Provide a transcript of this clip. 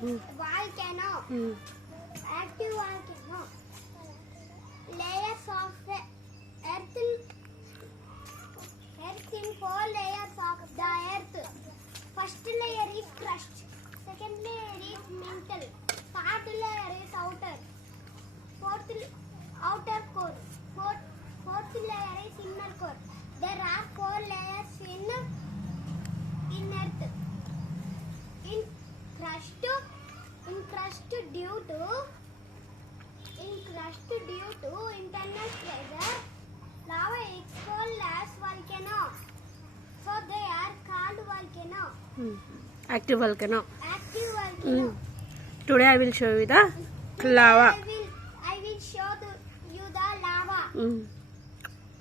volcano, active volcano, layers of the earth in 4 layers of the earth. First layer is crust, second layer is mantle, third layer is outer, fourth outer core, fourth layer is inner core. There are 4 layers in earth. In crust due to internal pressure, lava is called as volcano. So they are called volcano. Active volcano. Active volcano. Today I will show you the lava. I will show you the lava.